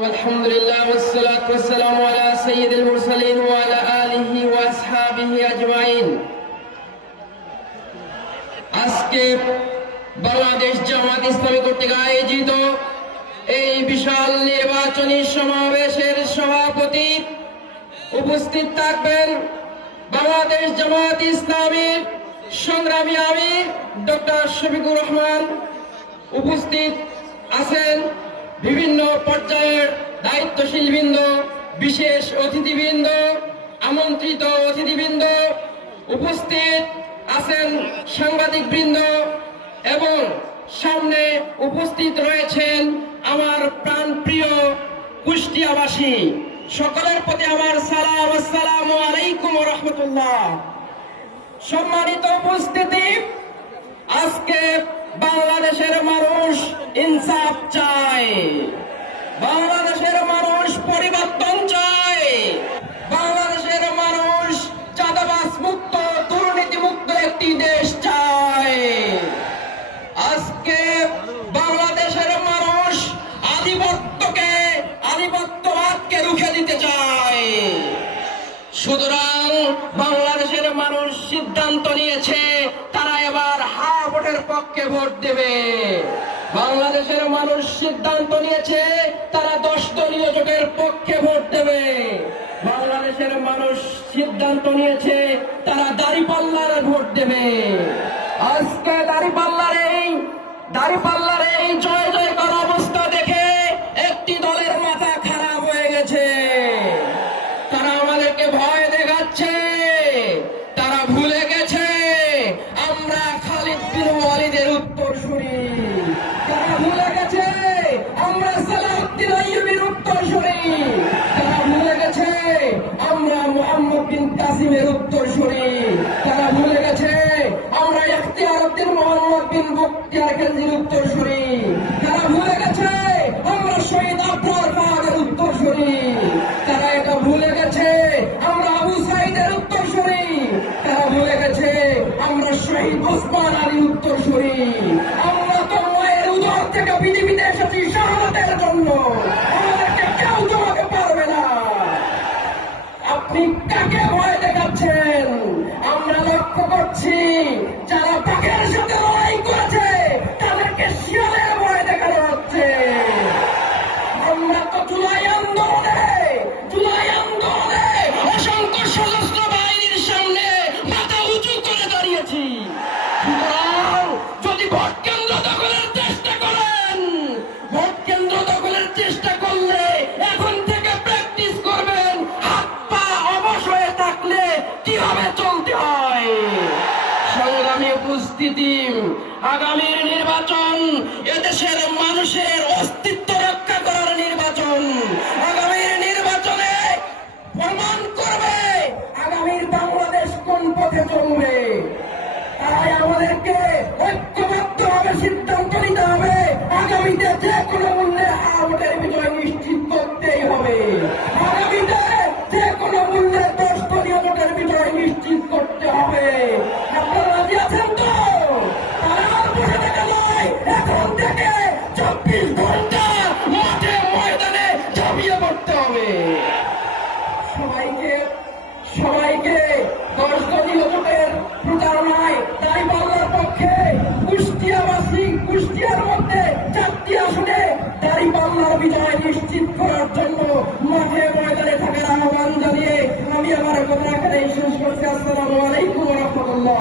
الحمد لله والصلاة والسلام على سيد المرسلين وعلى آله وأصحابه أجمعين। আজকে বাংলাদেশ জামাত ইসলামী কর্তৃক আয়োজিত এই বিশাল নির্বাচনী সমাবেশের সভাপতি উপস্থিত থাকবেন বাংলাদেশ জামাত ইসলামীর সংগ্রামী আমির ডক্টর শফিকুর রহমান। উপস্থিত আছেন বিভিন্ন পর্যায়ের দায়িত্বশীল বৃন্দ, বিশেষ অতিথিবৃন্দ, আমন্ত্রিত অতিথিবৃন্দ, উপস্থিত আছেন সাংবাদিক বৃন্দ এবং সামনে উপস্থিত রয়েছেন আমার প্রাণপ্রিয় কুষ্টিয়াবাসী। সকলের প্রতি আমার সালাম, আসসালামু আলাইকুম ওয়া রাহমাতুল্লাহ। সম্মানিত উপস্থিতি, আজকে বাংলাদেশের মানুষ ইনসাফ চায়, বাংলাদেশের মানুষ পরিবর্তন চায়, বাংলাদেশের মানুষ চাঁদাবাজ মুক্ত, দুর্নীতি মুক্ত একটি দেশ চায়। আজকে বাংলাদেশের মানুষ আধিপত্যবাদকে রুখে দিতে চায়। সুতরাং বাংলাদেশের মানুষ সিদ্ধান্ত নিয়েছে তারা এবার হা ভোটের পক্ষে ভোট দেবে। বাংলাদেশের মানুষ সিদ্ধান্ত নিয়েছে তারা 10 দলীয় জোটের পক্ষে ভোট দেবে। বাংলাদেশের মানুষ সিদ্ধান্ত নিয়েছে তারা দাঁড়িপাল্লার ভোট দেবে। আজকে দাঁড়িপাল্লার এই জয় জয়কার অবস্থা দেখে একটি দলের মাথা খারাপ হয়ে গেছে। তারা আমাদেরকে ভয় দেখাচ্ছে, তারা ভুলে গেছে আমরা খালিদ বিন ওয়ালিদের উত্তরসূরি, তারা ভুলে গেছে আমরা সালাউদ্দিন আইয়ুবীর উত্তরসূরি, তারা ভুলে গেছে আমরা মুহাম্মদ বিন কাসিমের উত্তরসূরি, তারা ভুলে গেছে আমরা ইখতিয়ার উদ্দিন মোহাম্মদ বিন বখতিয়ার খিলজির উত্তরসূরি, তারা ভুলে গেছে আমরা শহীদ আফরার ফাহাদের উত্তরসূরি, তারা এটা ভুলে গেছে আমরা আবু সাইদের উত্তরসূরি, তারা ভুলে গেছে আমরা শহীদ ওসমান আলীর উত্তরসূরি। আমরা তো মায়ের উদর থেকে পৃথিবীতে এসেছি শাহাদাতের জন্য, আমাদেরকে কেউ জমাতে পারবে না। আপনি কাকে ভয় দেখাচ্ছেন? আমরা লক্ষ্য করছি যারা বাঘের সাথে লড়াই করেছে তাদেরকে শিয়ালের ভয় দেখানো হচ্ছে। আমরা তো জুলাই আন্দোলনে অসংখ্য সশস্ত্র বাহিনীর সামনে মাথা উঁচু করে দাঁড়িয়েছি। সুতরাং যদি ভোট কেন্দ্র দখলের চেষ্টা করেন, ভোট কেন্দ্র দখলের চেষ্টা করলে এখন থেকে প্র্যাকটিস করবেন হাত পা অবশ হয়ে থাকলে কিভাবে চলতে হয়। সংগ্রামী উপস্থিতি, আগামীর নির্বাচন এদেশের মানুষের অস্তিত্ব রক্ষা করার নির্বাচন। আগামীর নির্বাচনে প্রমাণ করবে আগামীর বাংলাদেশ কোন পথে চলবে। তাই আমাদেরকে ঐক্যবদ্ধভাবে সিদ্ধান্ত নিতে হবে আগামীতে যে কোনো মূল্যে ভোটের বিজয় নিশ্চিত করতেই হবে। আগামীতে যে কোনো মূল্যে 10 দলীয় ভোটের বিজয় নিশ্চিত করতে হবে। আপনারা রাজি আছেন তো? আর বসে থেকে নয়, এখন থেকে 24 ঘন্টা মাঠে ময়দানে ঝাঁপিয়ে পড়তে হবে। সবাইকে 10 দলীয় জোটের প্রচারণায় দাঁড়িপাল্লার পক্ষে কুষ্টিয়ার মধ্যে 4টি আসনে দাঁড়িপাল্লার বিজয় নিশ্চিত করার জন্য মাঠে ময়দানে থাকার আহ্বান জানিয়ে আমি আমার কথা এখানে শেষ করছি। আসসালামু আলাইকুম ওয়া রাহমাতুল্লাহ।